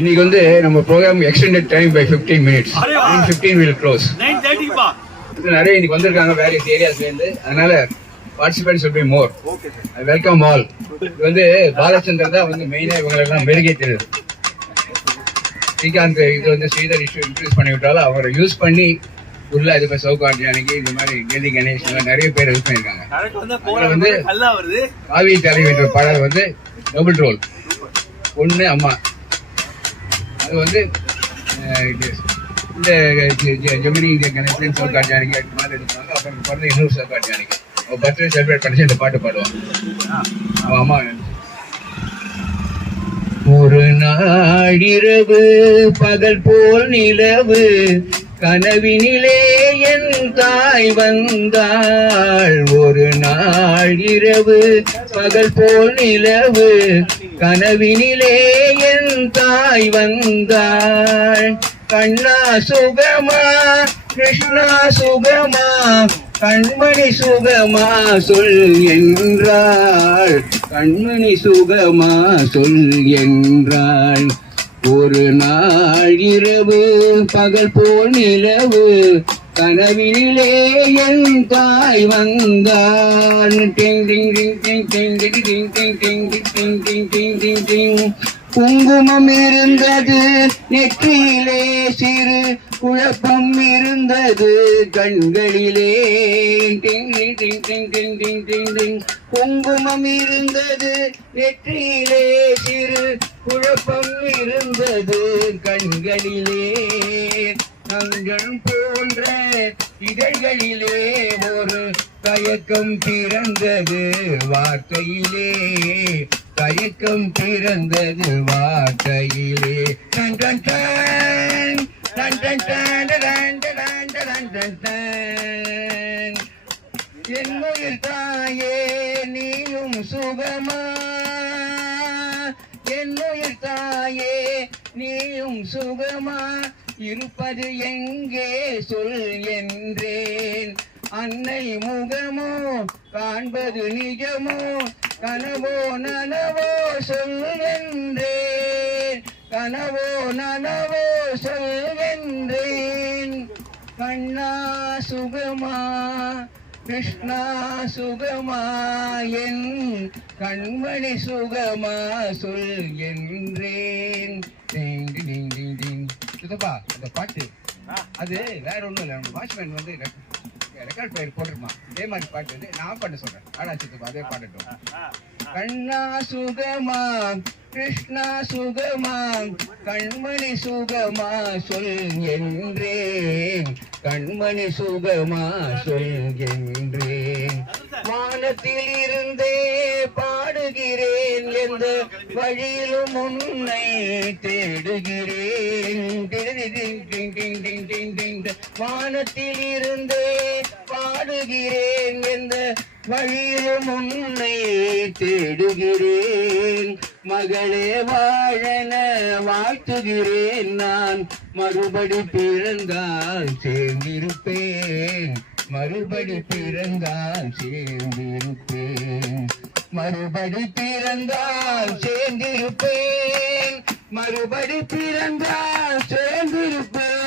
இன்னைக்கு வந்து நம்ம program extended time by 15 minutes. 9:15 will close. 9:30 பா. நிறைய இன்னைக்கு வந்திருக்காங்க வேரியஸ் ஏரியாஸ்ல இருந்து. அதனால participants will be more. Okay sir. I welcome all. இது வந்து பாலச்சந்தர் தான் வந்து மெயினா இவங்க எல்லாம் மெருகேத்துறது. ஸ்ரீகாந்த் இது வந்து ஸ்ரீதர் இஷ்யூ இன்ட்ரடியூஸ் பண்ணி விட்டாலும் அவரை யூஸ் பண்ணி உள்ள இது சௌகார்டி அன்னைக்கு இந்த மாதிரி கேதி கணேஷ் நிறைய பேர் யூஸ் பண்ணியிருக்காங்க. வந்து காவி தலைவி என்ற பாடல் வந்து டபுள் ரோல் ஒன்று அம்மா அது வந்து இந்த ஜெமினி கணேசன் சௌகார்டி அன்னைக்கு மாதிரி எடுப்பாங்க. அப்புறம் பிறந்த இன்னொரு சௌகார்டி அன்னைக்கு அவன் பர்த்டே செலிப்ரேட் பண்ணிச்சு இந்த பாட்டு பாடுவான். அவன் அம்மா ஒரு நாளிரவு பகல் போல் நிலவு கனவினிலே என் தாய் வந்தாள். ஒரு நாள் இரவு பகல் போல் நிலவு கனவினிலே என் தாய் வந்தாள். கண்ணா சுகமா கிருஷ்ணா சுகமா கண்மணி சுகமா சொல் என்றாள். கண்மணி சுகமா சொல் என்றாள். ஒரு நாள் இரவு பகல் போல் நிலவு கனவினிலே என் தாய் வந்தாள். டிங் டிங் டிங் டிங் டிங் டிங் டிங் டிங் டிங் டிங் டிங் டிங் டிங் டிங். குங்குமம் இருந்தது நெற்றியிலே சிறு குழப்பம் இருந்தது கண்களிலே. டிங் டிங் டிங் டிங் டிங் டிங் டிங். குங்குமம் இருந்தது நெற்றியிலே சிறு குழப்பம் இருந்தது கண்களிலே. கண்கள் போன்ற இதழ்களிலே ஒரு தயக்கம் பிறந்தது வார்த்தையிலே. தயக்கம் பிறந்தது வார்த்தையிலே. Done done done done done done done done done done done. என்னுயிர் தாயே நீயும் சுகமா என்னுயிர் தாயே நீயும் சுகமா இருப்பது எங்கே சொல் என்றேன். அன்னை முகமோ காண்பது நிஜமோ கனவோ நனவோ சொல் என்றேன். கனவோ நனவோ சொல் என்றேன். கண்ணா சுகமா கிருஷ்ணா சுகமா என் கண்மணி சுகமா சொல் என்றேன். சுதப்பா அந்த பாட்டு அது வேற ஒன்றும் இல்லை. நம்ம வாட்ச்மேன் வந்து ரெக்கார்ட் பிளேயர் போட்டுருமா இதே மாதிரி பாட்டு வந்து நான் பண்ண சொல்றேன். ஆடா சித்தப்பா அதே பாடட்டும். கண்ணா சுகமா கிருஷ்ணா சுகமா கண்மணி சுகமா சொல் என்றேன். கண்மணி சுகமா சொல் என்றேன். வானத்தில் இருந்தே பாடுகிறேன் எந்த வழியிலும் உன்னை தேடுகிறேன். வானத்தில் இருந்தே பாடுகிறேன் எந்த வழியிலும் உன்னை தேடுகிறேன். மகளே வாழன வாழ்த்துகிறேன் நான் மறுபடி பிறந்தால் சேர்ந்திருப்பேன். மறுபடி பிறந்தால் சேர்ந்திருப்பேன். மறுபடி பிறந்தால் சேர்ந்திருப்பேன். மறுபடி பிறந்தால் சேர்ந்திருப்பேன்.